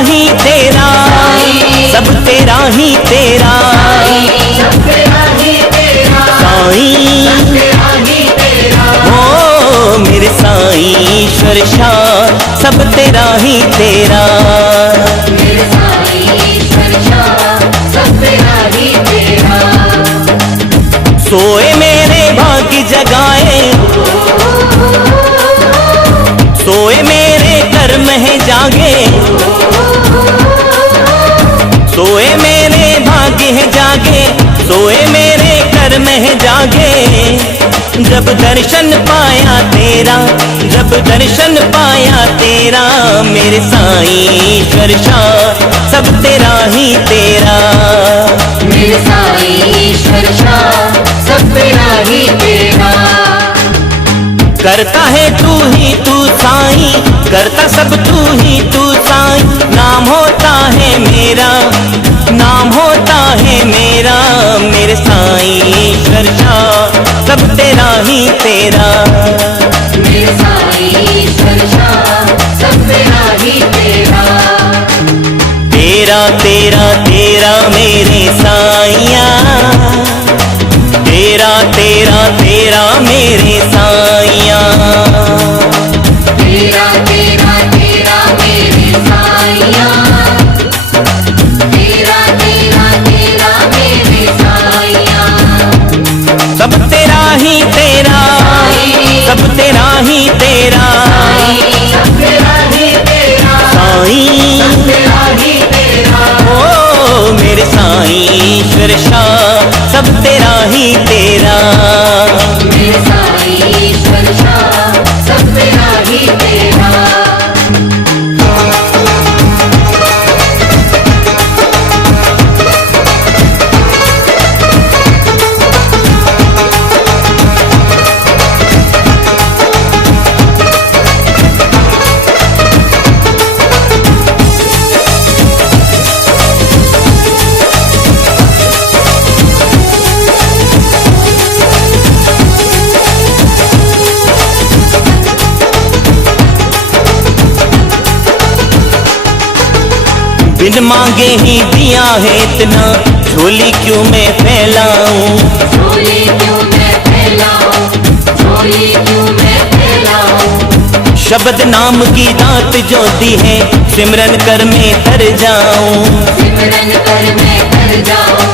ही तेरा, सब तेरा ही तेरा, साईं ओ मेरे साईं ईश्वर शाह, सब तेरा ही तेरा, मेरे साईं ईश्वर शाह, सब तेरा ही तेरा। सोए मेरे भाग्य जगाए, सोए मेरे कर्म है जागे, सोए मेरे भाग्य है जागे, सोए मेरे कर्म है जागे। जब दर्शन पाया तेरा, जब दर्शन पाया तेरा, मेरे साईं ईश्वर शाह, सब तेरा ही तेरा, मेरे साईं ईश्वर शाह, सब तेरा ही तेरा। करता है तू ही तू साईं, करता सब तू ही तू साईं, नाम होता है मेरा, नाम होता है मेरा, मेरे साईं ईश्वर शाह, सब तेरा ही तेरा, मेरे साईं ईश्वर शाह, सब तेरा ही तेरा। तेरा तेरा तेरा मेरे साईया, तेरा तेरा तेरा मेरे साईया, तेरा तेरा तेरा मेरे साईया, तेरा तेरा तेरा मेरे साईया। सब तेरा ही तेरा, सब तेरा ही तेरा, सब तेरा ही तेरा, साईं सब तेरा ही तेरा। ओ मेरे साईं ईश्वर शाह, सब तेरा ही तेरा, मेरे साईं ईश्वर शाह, सब तेरा ही तेरा। बिन मांगे ही दिया है इतना, झोली क्यों मैं फैलाऊं, झोली क्यों मैं फैलाऊं, झोली क्यों मैं फैलाऊं। शब्द नाम की दात जो दी है, सिमरन कर मैं तर जाऊं, सिमरन कर मैं कर जाऊं,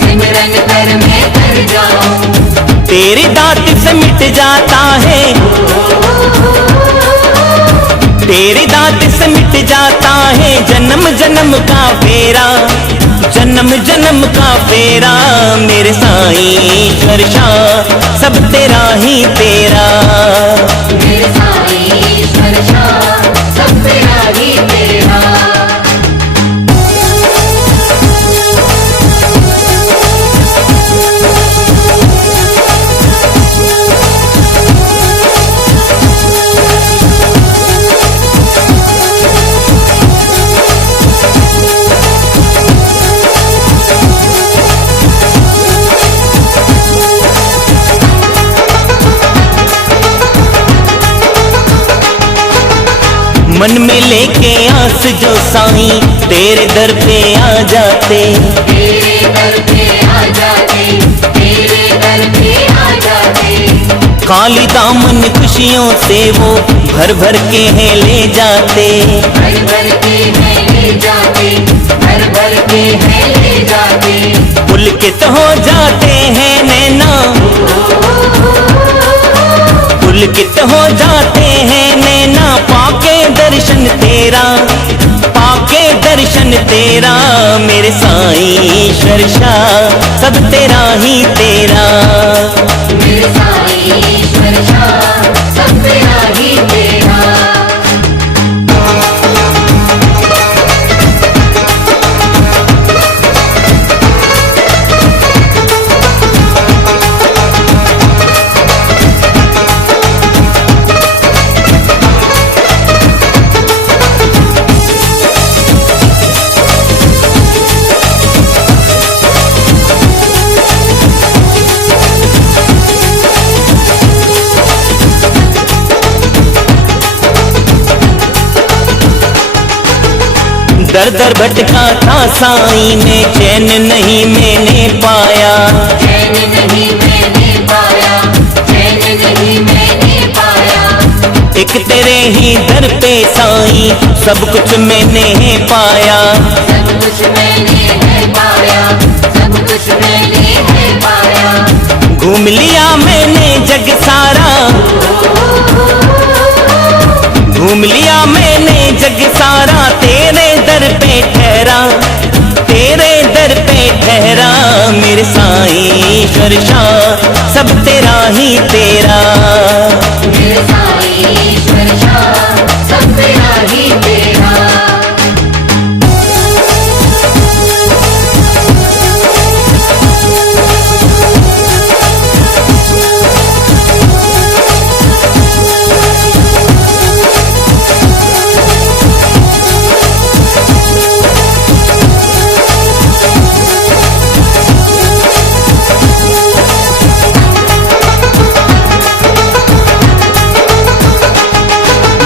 सिमरन कर मैं कर जाऊं। तेरी दात से मिट जाता है, तेरी दात से मिट जाता है जन्म जन्म का फेरा, जन्म जन्म का फेरा, मेरे साईं ईश्वर शाह, सब तेरा ही तेरा, मेरे साईं ईश्वर शाह, सब तेरा ही तेरा। मन में लेके आस जो साईं, तेरे दर पे आ जाते, तेरे दर पे आ जाते, तेरे दर पे आ जाते। खाली दामन खुशियों से वो भर भर के हैं ले जाते, भर भर के हैं ले जाते, भर भर के हैं ले जाते। पुलकित हो जाते हैं नैना, पुलकित हो जाते हैं नैना, पाके दर्शन तेरा, पाके दर्शन तेरा, मेरे साईं ईश्वर शाह, सब तेरा ही तेरा, मेरे साईं ईश्वर शाह, सब तेरा ही तेरा। दर दर भटका था साईं मैं, चैन नहीं मैंने पाया। चैन नहीं मैंने पाया, चैन नहीं मैंने पाया। एक तेरे ही दर पे साईं सब कुछ मैंने पाया। सब कुछ मैंने है पाया, सब कुछ मैंने है पाया। घूम लिया मैंने जग सारा, घूम लिया मैंने जग सारा, तेरे दर पे ठहरा, तेरे दर पे ठहरा। मेरे साईं ईश्वर शाह सब तेरा ही तेरा। मेरे साईं ईश्वर शाह सब तेरा ही तेरा।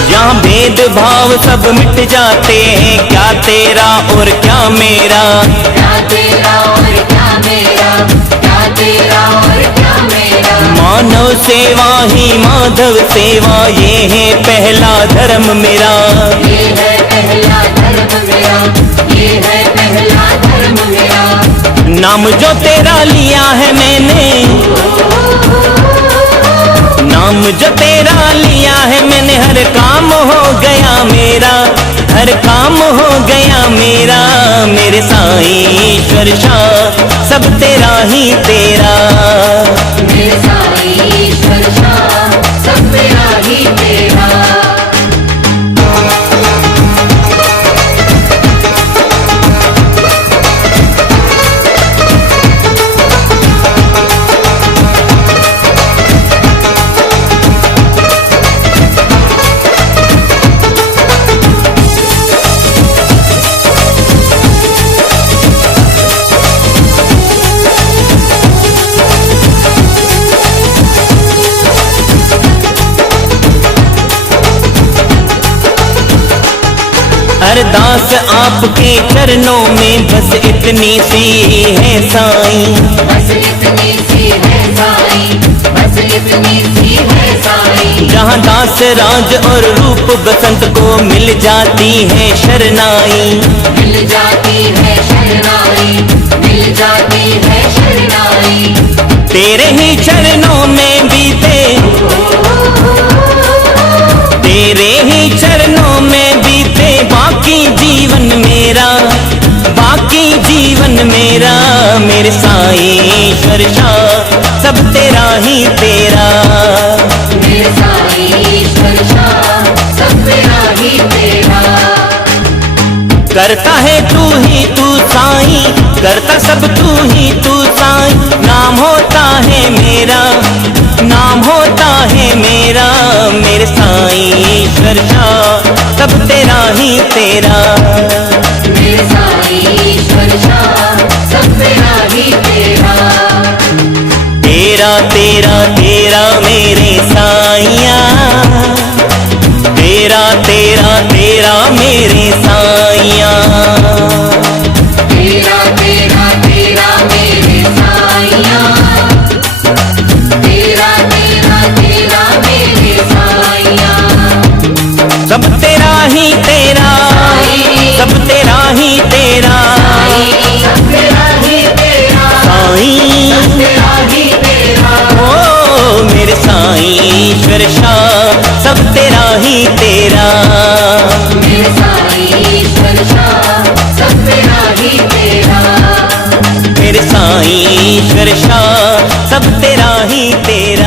यहाँ भेदभाव सब मिट जाते हैं, क्या तेरा और क्या मेरा। क्या तेरा और क्या मेरा, क्या तेरा और क्या मेरा। मानव सेवा ही माधव सेवा, ये है पहला धर्म मेरा। ये है पहला धर्म मेरा, ये है पहला धर्म मेरा। नाम जो तेरा लिया है मैंने, नाम जो तेरा लिया है मैंने, हर काम हो गया मेरा, हर काम हो गया मेरा। मेरे साईं ईश्वर शाह सब तेरा ही तेरा। मेरे साईं ईश्वर शाह सब तेरा ही तेरा। अरदास आपके चरणों में बस इतनी सी है साईं। बस इतनी सी है साईं, बस इतनी सी है साईं। जहाँ दास राज और रूप बसंत को मिल जाती है शरणाई, मिल जाती है शरणाई, मिल जाती है शरणाई। तेरे ही चरणों में बीते, तेरे ही चरणों में बीते बाकी जीवन मेरा, बाकी जीवन मेरा। मेरे साईं ईश्वर शाह सब तेरा ही तेरा। मेरे साईं ईश्वर शाह सब तेरा ही तेरा। करता है तू ही तू साईं, करता सब तू ही तू साईं। नाम होता है मेरा, नाम होता है मेरा। मेरे साईं ईश्वर शाह सब तेरा ही तेरा। मेरे साईं ईश्वर शाह सब तेरा ही तेरा। तेरा तेरा तेरा मेरे साईया, तेरा तेरा तेरा मेरे साईया। तेरा तेरा तेरा मेरे साईया, तेरा तेरा तेरा मेरे साईया। सब तेरा ही तेरा, सब तेरा ही तेरा। सब तेरा ही तेरा, साईं सब तेरा ही तेरा। ओ मेरे साईं ईश्वर शाह सब तेरा ही तेरा। मेरे साईं ईश्वर शाह सब तेरा ही तेरा। मेरे साईं ईश्वर शाह सब तेरा ही तेरा।